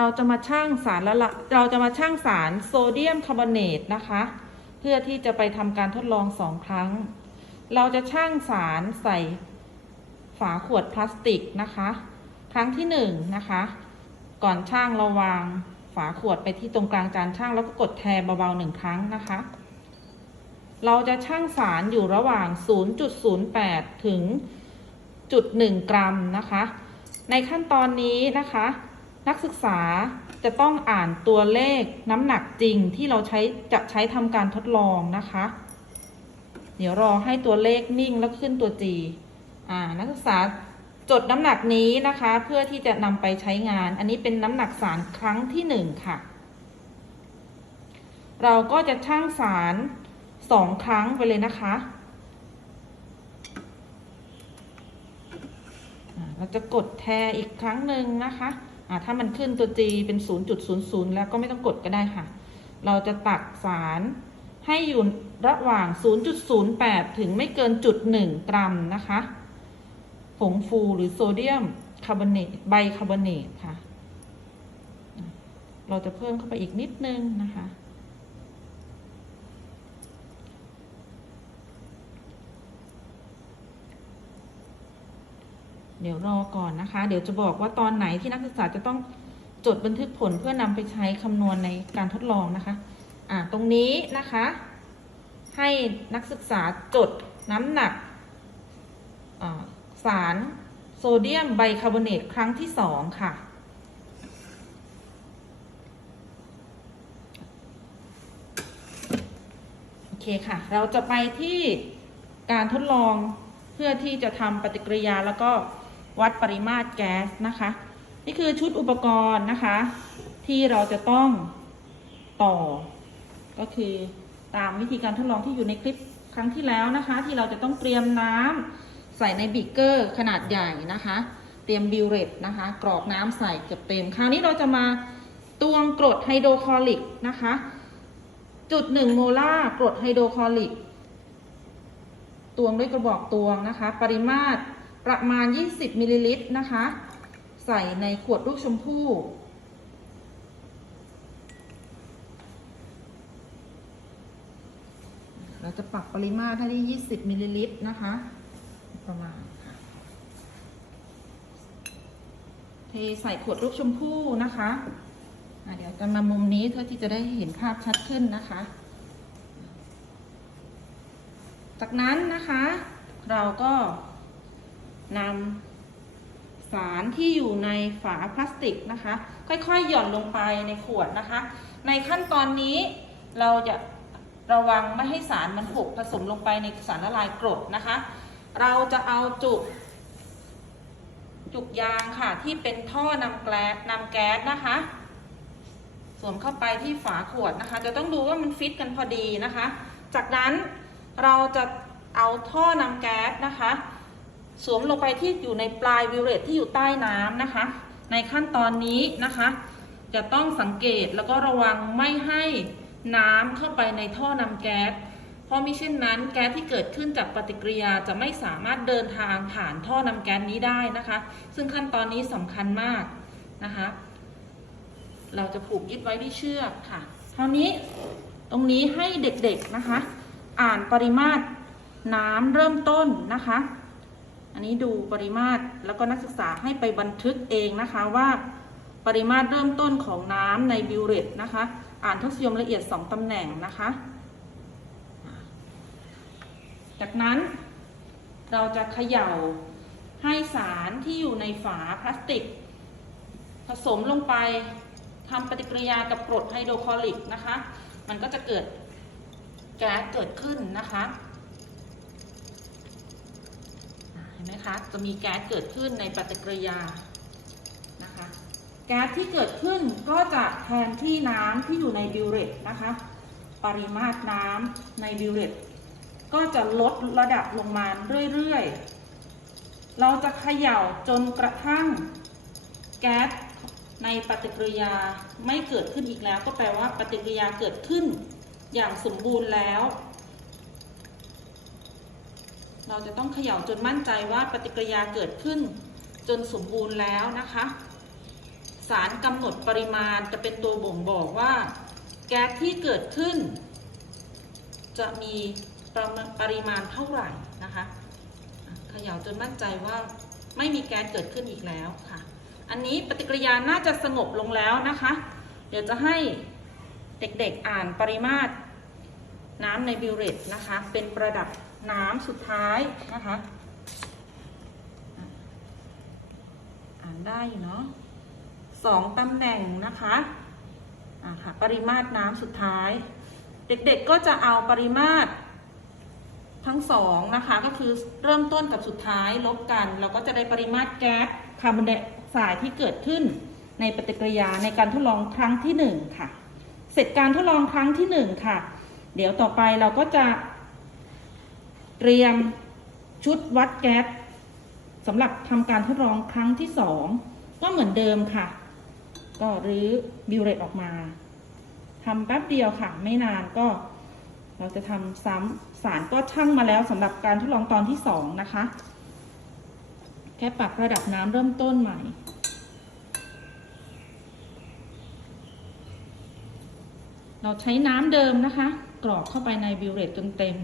เราจะมาชั่งสารละละเราจะมาชั่งสารโซเดียมคาร์บอเนตนะคะ เพื่อที่จะไปทำการทดลองสองครั้ง เราจะชั่งสารใส่ฝาขวดพลาสติกนะคะ ครั้งที่หนึ่งนะคะ ก่อนช่างเราวางฝาขวดไปที่ตรงกลางจานช่างแล้วก็กดแทนเบาๆหนึ่งครั้งนะคะ เราจะชั่งสารอยู่ระหว่าง 0.08 ถึงจุด1กรัมนะคะ ในขั้นตอนนี้นะคะ นักศึกษาจะต้องอ่านตัวเลขน้ำหนักจริงที่เราใช้จะใช้ทำการทดลองนะคะ เดี๋ยวรอให้ตัวเลขนิ่งแล้วขึ้นตัว G อ่านักศึกษาจดน้ำหนักนี้นะคะ เพื่อที่จะนำไปใช้งาน อันนี้เป็นน้ำหนักสารครั้งที่หนึ่งค่ะ เราก็จะชั่งสารสองครั้งไปเลยนะคะเราจะกดแทอีกครั้งหนึ่งนะคะ อ่าถ้ามันขึ้นตัว G เป็น 0.00 แล้วก็ไม่ต้องกดก็ได้ค่ะ เราจะตักสารให้อยู่ระหว่าง 0.08 ถึงไม่เกินจุด1กรัมนะคะ ผงฟูหรือโซเดียมคาร์บอเนตใบคาร์บอเนตค่ะ เราจะเพิ่มเข้าไปอีกนิดนึงนะคะ เดี๋ยวรอก่อนนะคะ เดี๋ยวจะบอกว่าตอนไหนที่นักศึกษาจะต้องจดบันทึกผลเพื่อนำไปใช้คำนวณในการทดลองนะคะ อ่า ตรงนี้นะคะ ให้นักศึกษาจดน้ำหนักสารโซเดียมไบคาร์บอเนตครั้งที่สองค่ะ โอเคค่ะ เราจะไปที่การทดลองเพื่อที่จะทำปฏิกิริยาแล้วก็ วัดปริมาตรแก๊สนะคะ นี่คือชุดอุปกรณ์นะคะ ที่เราจะต้องต่อ ก็คือตามวิธีการทดลองที่อยู่ในคลิปครั้งที่แล้วนะคะ ที่เราจะต้องเตรียมน้ำใส่ในบีเกอร์ขนาดใหญ่นะคะ เตรียมบิวเรตนะคะ กรอกน้ำใส่เกือบเต็ม คราวนี้เราจะมาตวงกรดไฮโดรคลอริกนะคะ จุดหนึ่งโมลาร์กรดไฮโดรคลอริก ตวงด้วยกระบอกตวงนะคะ ปริมาตร ประมาณ 20มิลลิลิตรนะคะ ใส่ในขวดลูกชมพู่ เราจะปรับปริมาตรให้ได้20มิลลิลิตรนะคะ ประมาณค่ะ เทใส่ขวดลูกชมพู่นะคะะเดี๋ยวจะมามุมนี้เพื่อที่จะได้เห็นภาพชัดขึ้นนะคะ จากนั้นนะคะ เราก็ นำสารที่อยู่ในฝาพลาสติกนะคะ ค่อยๆหย่อนลงไปในขวดนะคะ ในขั้นตอนนี้เราจะระวังไม่ให้สารมันหกผสมลงไปในสารละลายกรดนะคะ เราจะเอาจุก จุกยางค่ะที่เป็นท่อนำแก๊สนำแก๊สนะคะสวมเข้าไปที่ฝาขวดนะคะ จะต้องดูว่ามันฟิตกันพอดีนะคะ จากนั้นเราจะเอาท่อนำแก๊สนะคะ สวมลงไปที่อยู่ในปลายวิวเลตที่อยู่ใต้น้ำนะคะ ในขั้นตอนนี้นะคะ จะต้องสังเกตแล้วก็ระวังไม่ให้น้ำเข้าไปในท่อนำแก๊สเพราะมิเช่นนั้นแก๊สที่เกิดขึ้นจากปฏิกิริยาจะไม่สามารถเดินทางผ่านท่อนำแก๊สนี้ได้นะคะ ซึ่งขั้นตอนนี้สำคัญมากนะคะ เราจะผูกยึดไว้ที่เชือกค่ะคราวนี้ตรงนี้ให้เด็กๆนะคะ อ่านปริมาตรน้ำเริ่มต้นนะคะ อันนี้ดูปริมาตรแล้วก็นักศึกษาให้ไปบันทึกเองนะคะว่า ปริมาตรเริ่มต้นของน้ำในบิวเรตนะคะ อ่านทศยมละเอียด 2ตำแหน่งนะคะ จากนั้นเราจะเขย่าให้สารที่อยู่ในฝาพลาสติก ผสมลงไปทำปฏิกิริยากับกรดไฮโดรคลอริกนะคะ มันก็จะเกิดแก๊สเกิดขึ้นนะคะอ่าเห็นไหมคะจะมีแก๊สเกิดขึ้นในปฏิกิริยานะคะแก๊สที่เกิดขึ้นก็จะแทนที่น้ำที่อยู่ในบิวเรตนะคะ ปริมาตรน้ำในบิวเรตก็จะลดระดับลงมาเรื่อยๆ เราจะเขย่าจนกระทั่งแก๊สในปฏิกิริยาไม่เกิดขึ้นอีกแล้ว ก็แปลว่าปฏิกิริยาเกิดขึ้นอย่างสมบูรณ์แล้ว เราจะต้องเขย่าจนมั่นใจว่าปฏิกิริยาเกิดขึ้น จนสมบูรณ์แล้วนะคะ สารกำหนดปริมาณจะเป็นตัวบ่งบอกว่า แก๊สที่เกิดขึ้น จะมีปรปริมาณเท่าไหร่นะคะอะเขย่าจนมั่นใจว่าไม่มีแก๊สเกิดขึ้นอีกแล้วค่ะ อันนี้ปฏิกิริยาน่าจะสงบลงแล้วนะคะ เดี๋ยวจะให้เด็กๆอ่านปริมาตรน้ำในบิวเรตนะคะ เป็นประดับ น้ำสุดท้ายนะคะ อ่านได้เนาะสองตำแหน่งนะคะอะค่ะปริมาตรน้ำสุดท้าย เด็กๆก็จะเอาปริมาตรทั้งสองนะคะก็คือเริ่มต้นกับสุดท้ายลบกัน เราก็จะได้ปริมาตรแก๊สคาร์บอนไดออกไซด์ที่เกิดขึ้นในปฏิกิริยาในการทดลองครั้งที่หนึ่งค่ะ เสร็จการทดลองครั้งที่หนึ่งค่ะ เดี๋ยวต่อไปเราก็จะ เตรียมชุดวัดแก๊สสำหรับทำการทดลองครั้งที่สองก็เหมือนเดิมค่ะ ก็รื้อบิวเรตออกมาทำแป๊บเดียวค่ะ ไม่นานก็ เราจะทำซ้ำสารก็ชั่งมาแล้วสำหรับการทดลองตอนที่สองนะคะ แค่ปรับระดับน้ำเริ่มต้นใหม่เราใช้น้ำเดิมนะคะ กรอกเข้าไปในบิวเรตจนเต็ม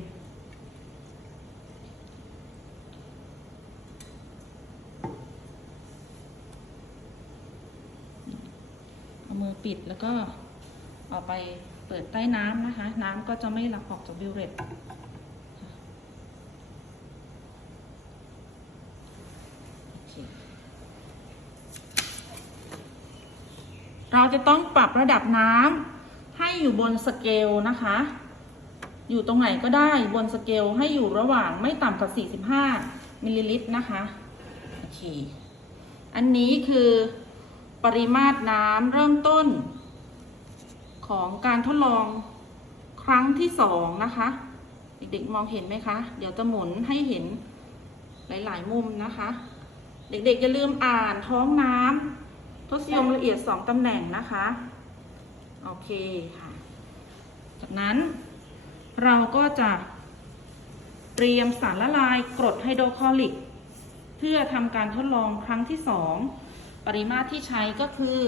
เอามือ ปิดแล้วก็เอาไปเปิดใต้น้ำนะคะ น้ำก็จะไม่หลักออกจากบิวเรตเคเราจะต้องปรับระดับน้ำให้อยู่บนสเกลนะคะ อยู่ตรงไหนก็ได้บนสเกลให้อยู่ระหว่างไม่ต่ำกว่า45มิลลิลิตรนะคะ โอเค อันนี้คือ ปริมาตรน้ำเริ่มต้น ของการทดลองครั้งที่สองนะคะ เด็กๆมองเห็นไหมคะ เดี๋ยวจะหมุนให้เห็นหลาย ๆ มุมนะคะ เด็กๆอย่าลืมอ่านท้องน้ำทศนิยมละเอียดสองตำแหน่งนะคะ โอเคค่ะ จากนั้นเราก็จะเตรียมสารละลายกรดไฮโดรคลอริก เพื่อทำการทดลองครั้งที่สอง ปริมาตรที่ใช้ก็คือ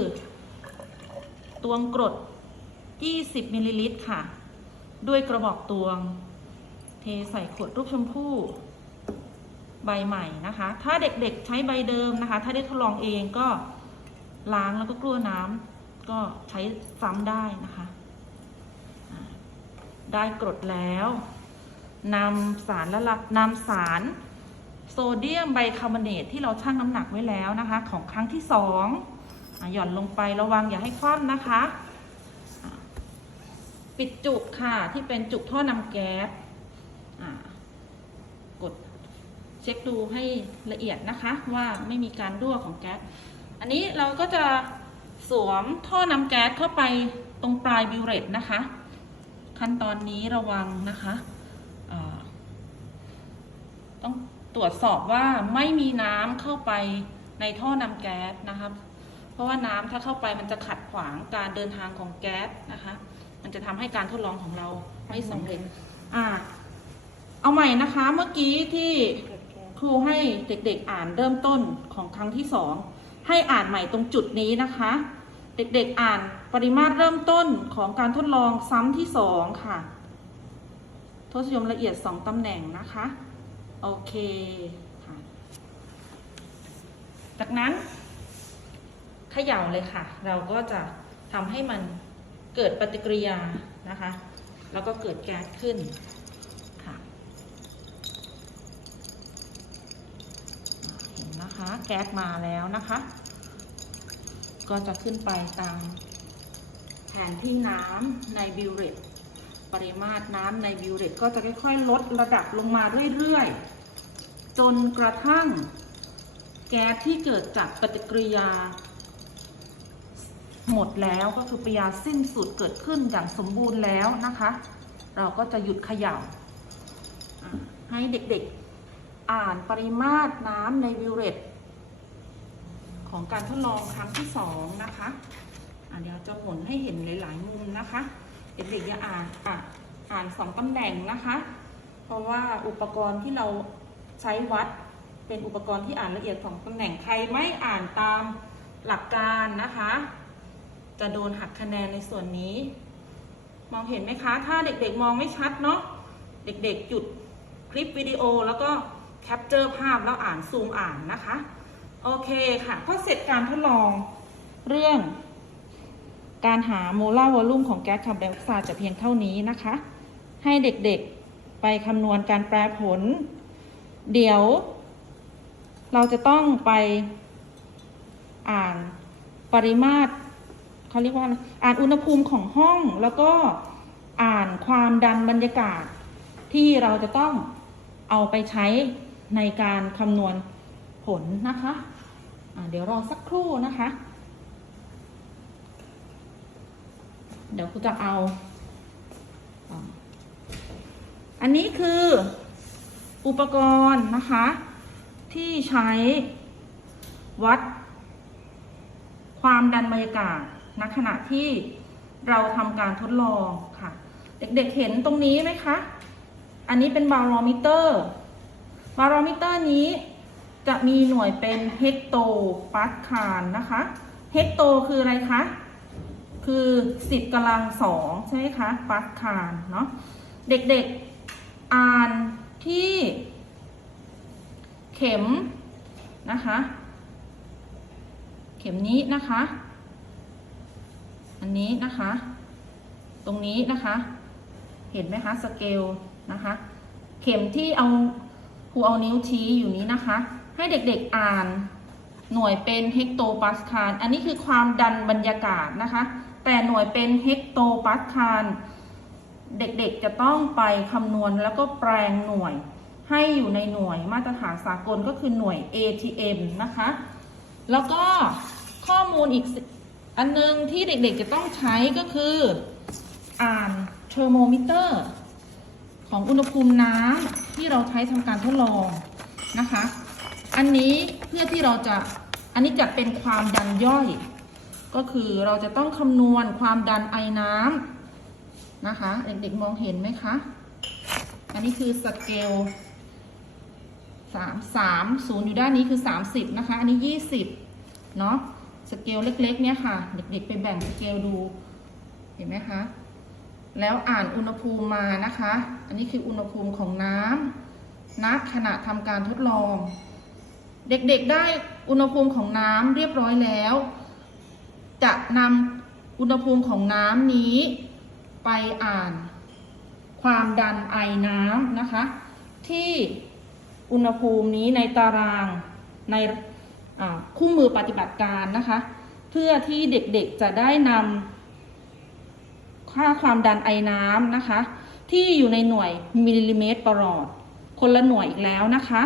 ตวงกรด 20 มิลลิลิตรค่ะ ด้วยกระบอกตวง เทใส่ขวดรูปชมพู่ ใบใหม่นะคะ ถ้าเด็กๆใช้ใบเดิมนะคะ ถ้าได้ทดลองเองก็ล้างแล้วก็กลัวน้ำก็ใช้ซ้ำได้นะคะ ได้กรดแล้วนำสารละลักนำสาร โซเดียมไบคาร์บอเนตที่เราชั่งน้ำหนักไว้แล้วนะคะ ของครั้งที่สองหย่อนลงไประวังอย่าให้คว่ำนะคะ ปิดจุกค่ะที่เป็นจุกท่อนำแก๊สกดเช็คดูให้ละเอียดนะคะว่าไม่มีการรั่วของแก๊ส อันนี้เราก็จะสวมท่อนำแก๊สเข้าไปตรงปลายบิวเรตนะคะ ขั้นตอนนี้ระวังนะคะต้อง ตรวจสอบว่าไม่มีน้ำเข้าไปในท่อนำแก๊สนะครับเพราะว่าน้ำถ้าเข้าไปมันจะขัดขวางการเดินทางของแก๊สนะคะ มันจะทำให้การทดลองของเราไม่สำเร็จอ่าเอาใหม่นะคะเมื่อกี้ที่ครูให้เด็กๆอ่านเริ่มต้นของครั้งที่สองให้อ่านใหม่ตรงจุดนี้นะคะ เด็กๆอ่านปริมาตรเริ่มต้นของการทดลองซ้ำที่สองค่ะ ทศนิยมละเอียดสองตำแหน่งนะคะ โอเคค่ะจากนั้นเขย่าเลยค่ะ เราก็จะทำให้มันเกิดปฏิกิริยานะคะ แล้วก็เกิดแก๊สขึ้นค่ะเห็นนะคะแก๊สมาแล้วนะคะ ก็จะขึ้นไปตามแผนที่น้ำในบิวเรต ปริมาตรน้ำในบิวเรตก็จะค่อยๆ ลดระดับลงมาเรื่อยๆ จนกระทั่งแก๊สที่เกิดจากปฏิกิริยา หมดแล้วก็คือปฏิกิริยาสิ้นสุดเกิดขึ้นอย่างสมบูรณ์แล้วนะคะ เราก็จะหยุดเขย่าอะให้เด็กๆอ่านปริมาตรน้ำในบิวเรตของการทดลองครั้งที่สองนะคะะเดี๋ยวจะหมุนให้เห็นหลาย ๆ มุมนะคะ เด็กๆอย่าอ่านอะอ่านสองตำแหน่งนะคะ เพราะว่าอุปกรณ์ที่เราใช้วัดเป็นอุปกรณ์ที่อ่านละเอียดสองตำแหน่งใครไม่อ่านตามหลักการนะคะ จะโดนหักคะแนนในส่วนนี้ มองเห็นไหมคะ ถ้าเด็กๆมองไม่ชัดเนาะเด็กๆหยุดคลิปวิดีโอแล้วก็แคปเจอร์ภาพแล้วอ่านซูมอ่านนะคะ โอเคค่ะก็เสร็จการทดลองเรื่อง การหาโมลาร์วอลลุ่มของแก๊สคาร์บอนไดออกไซด์จะเพียงเท่านี้นะคะ ให้เด็กๆไปคำนวณการแปรผล เดี๋ยว เราจะต้องไปอ่านปริมาตรเขาเรียกว่าอ่านอุณหภูมิของห้องแล้วก็อ่านความดันบรรยากาศ ที่เราจะต้องเอาไปใช้ในการคำนวณผลนะคะะเดี๋ยวรอสักครู่นะคะ เดี๋ยวกูจะเอาอ่าอันนี้คืออุปกรณ์นะคะ ที่ใช้วัด ความดันบรรยากาศณขณะที่เราทำการทดลองค่ะ เด็กๆเห็นตรงนี้ไหมคะ อันนี้เป็นบารอมิเตอร์ บารอมิเตอร์นี้จะมีหน่วยเป็นเฮกโตปาสคาลนะคะ เฮกโตคืออะไรคะ คือ 10กำลังสองใช่ไหมคะปาสคาลเนาะเด็กๆอ่านที่ เข็มนะคะ เข็มนี้นะคะ อันนี้นะคะ ตรงนี้นะคะ เห็นไหมคะสเกลนะคะ เข็มที่เอาครูเอานิ้วชี้อยู่นี้นะคะ ให้เด็กๆอ่านหน่วยเป็นเฮกโตปาสคาล อันนี้คือความดันบรรยากาศนะคะ แต่หน่วยเป็นเฮกโตปาสคาลเด็กๆจะต้องไปคำนวณแล้วก็แปลงหน่วย ให้อยู่ในหน่วยมาตรฐานสากลก็คือหน่วย ATM นะคะ แล้วก็ข้อมูลอีกอันนึงที่เด็กๆจะต้องใช้ก็คืออ่านเทอร์โมมิเตอร์ ของอุณหภูมิน้ำที่เราใช้ทำการทดลองนะคะ อันนี้เพื่อที่เราจะอันนี้จะเป็นความดันย่อย ก็คือเราจะต้องคำนวณความดันไอน้ำนะคะ เด็กๆมองเห็นไหมคะ อันนี้คือสเกลสามสามศูนย์อยู่ด้านนี้คือสามสิบนะคะ อันนี้ยี่สิบเนาะสเกลเล็กๆ เนี่ยค่ะ เด็กๆ ไปแบ่งสเกลดู เห็นไหมคะ แล้วอ่านอุณหภูมิมานะคะ อันนี้คืออุณหภูมิของน้ำณขณะทำการทดลอง เด็กๆ ได้อุณหภูมิของน้ำเรียบร้อยแล้ว จะนำอุณหภูมิของน้ำนี้ไปอ่านความดันไอน้ำนะคะ ที่อุณหภูมินี้ในตารางในคู่มือปฏิบัติการนะคะ เพื่อที่เด็กๆจะได้นำค่าความดันไอน้ำนะคะ ที่อยู่ในหน่วยมิลลิเมตรประหลอด คนละหน่วยอีกแล้วนะคะ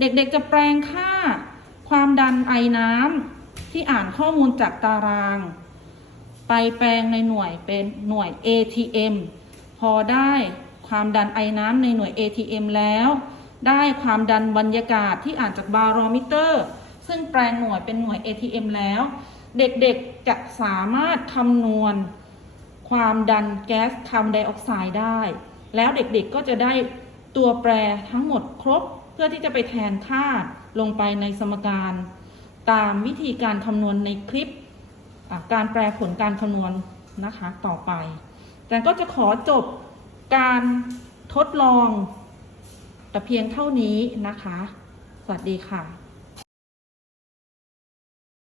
เด็กๆจะแปลงค่าความดันไอน้ำ ที่อ่านข้อมูลจากตาราง ไปแปลงในหน่วยเป็นหน่วย ATM พอได้ความดันไอน้ำในหน่วย ATM แล้ว ได้ความดันบรรยากาศที่อ่านจากบารอมิเตอร์ ซึ่งแปลงหน่วยเป็นหน่วย ATM แล้ว เด็กๆจะสามารถคำนวณ ความดันแก๊สคาร์บอนไดออกไซด์ได้ แล้วเด็กๆก็จะได้ตัวแปรทั้งหมดครบเพื่อที่จะไปแทนค่าลงไปในสมการ ตามวิธีการคำนวณในคลิปการแปลผลการคำนวณนะคะต่อไป แต่ก็จะขอจบการทดลองแต่เพียงเท่านี้นะคะ สวัสดีค่ะ